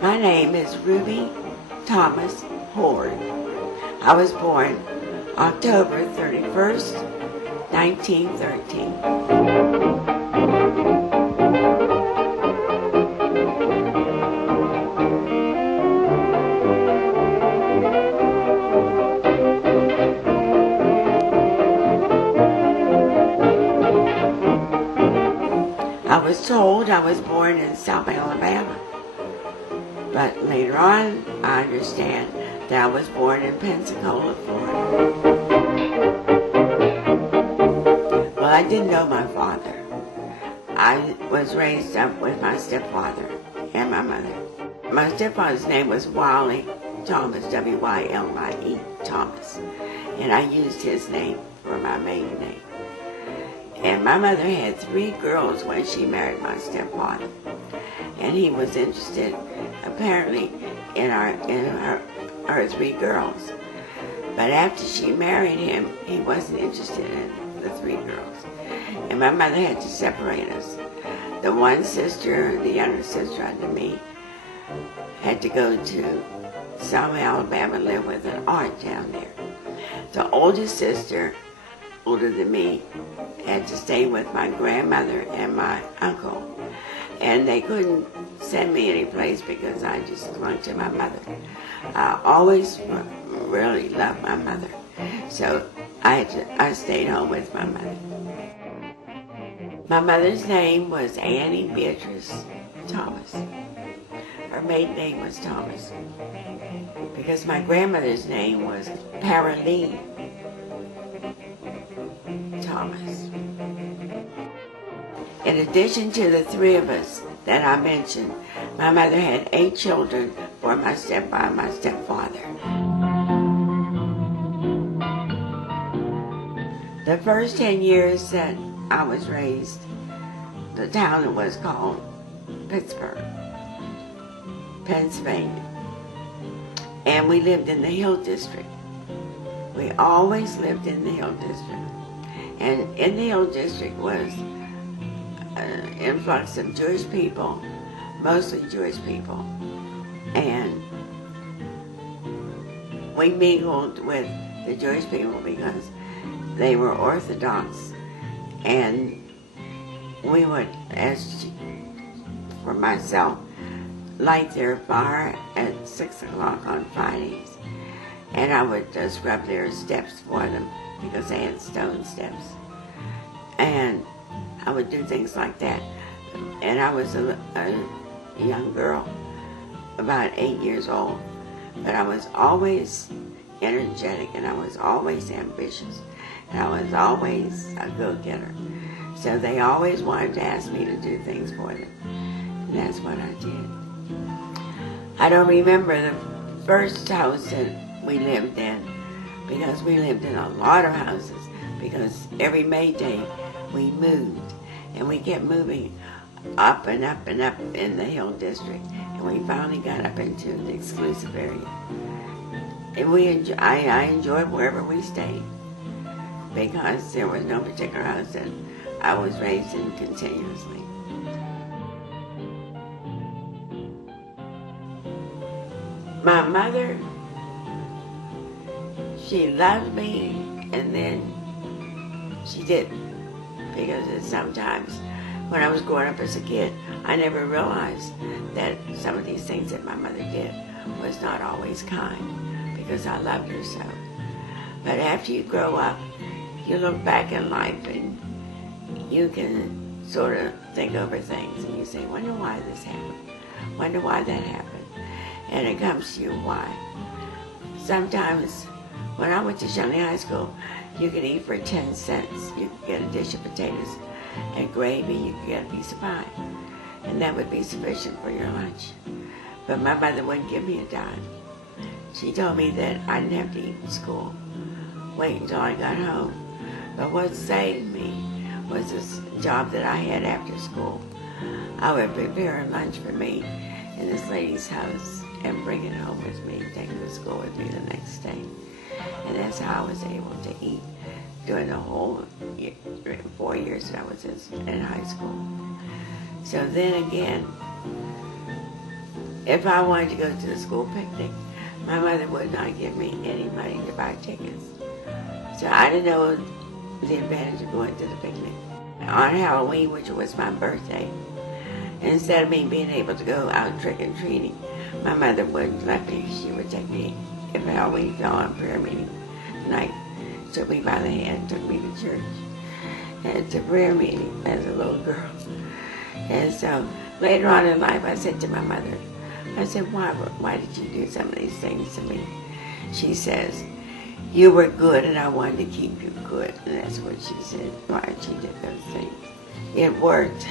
My name is Ruby Thomas Horde. I was born October 31st, 1913. I was told I was born in South Alabama, but later on I understand that I was born in Pensacola, Florida. Well, I didn't know my father. I was raised up with my stepfather and my mother. My stepfather's name was Wiley Thomas, W-Y-L-Y-E Thomas, and I used his name for my maiden name. And my mother had 3 girls when she married my stepfather. And he was interested, apparently, in our 3 girls. But after she married him, he wasn't interested in the 3 girls. And my mother had to separate us. The one sister, the younger sister under me, had to go to Selma, Alabama, and live with an aunt down there. The oldest sister, older than me, had to stay with my grandmother and my uncle. And they couldn't send me any place because I just clung to my mother. I always really loved my mother. So I stayed home with my mother. My mother's name was Annie Beatrice Thomas. Her maiden name was Thomas, because my grandmother's name was Paralee Thomas. In addition to the 3 of us that I mentioned, my mother had 8 children for my stepfather and my stepfather. The first 10 years that I was raised, the town was called Pittsburgh, Pennsylvania. And we lived in the Hill District. We always lived in the Hill District. And in the Hill District was an influx of Jewish people, mostly Jewish people. And we mingled with the Jewish people because they were Orthodox. And we would, as for myself, light their fire at 6 o'clock on Fridays. And I would scrub their steps for them because they had stone steps. And I would do things like that. And I was a young girl, about 8 years old. But I was always energetic, and I was always ambitious, and I was always a go-getter. So they always wanted to ask me to do things for them. And that's what I did. I don't remember the first house that we lived in, because we lived in a lot of houses, because every May Day we moved, and we kept moving up and up and up in the Hill District, and we finally got up into the exclusive area. And I enjoyed wherever we stayed, because there was no particular house that I was raised in continuously. My mother, she loved me, and then she didn't, because sometimes when I was growing up as a kid, I never realized that some of these things that my mother did was not always kind, because I loved her so. But after you grow up, you look back in life and you can sort of think over things, and you say, wonder why this happened, wonder why that happened. And it comes to you why. Sometimes, when I went to Shanley High School, you could eat for 10 cents. You could get a dish of potatoes and gravy, you could get a piece of pie. And that would be sufficient for your lunch. But my mother wouldn't give me a dime. She told me that I didn't have to eat in school. Wait until I got home. But what saved me was this job that I had after school. I would prepare lunch for me in this lady's house and bring it home with me, take it to school with me the next day. And that's how I was able to eat during the whole 4 years that I was in high school. So then again, if I wanted to go to the school picnic, my mother would not give me any money to buy tickets. So I didn't know the advantage of going to the picnic. On Halloween, which was my birthday, instead of me being able to go out trick-or-treating, my mother wouldn't let me. She would take me, if Halloween fell on prayer meeting night, took me by the hand, took me to church, and to prayer meeting as a little girl. And so later on in life, I said to my mother, I said, why did you do some of these things to me? She says, you were good and I wanted to keep you good. And that's what she said, why she did those things. It worked.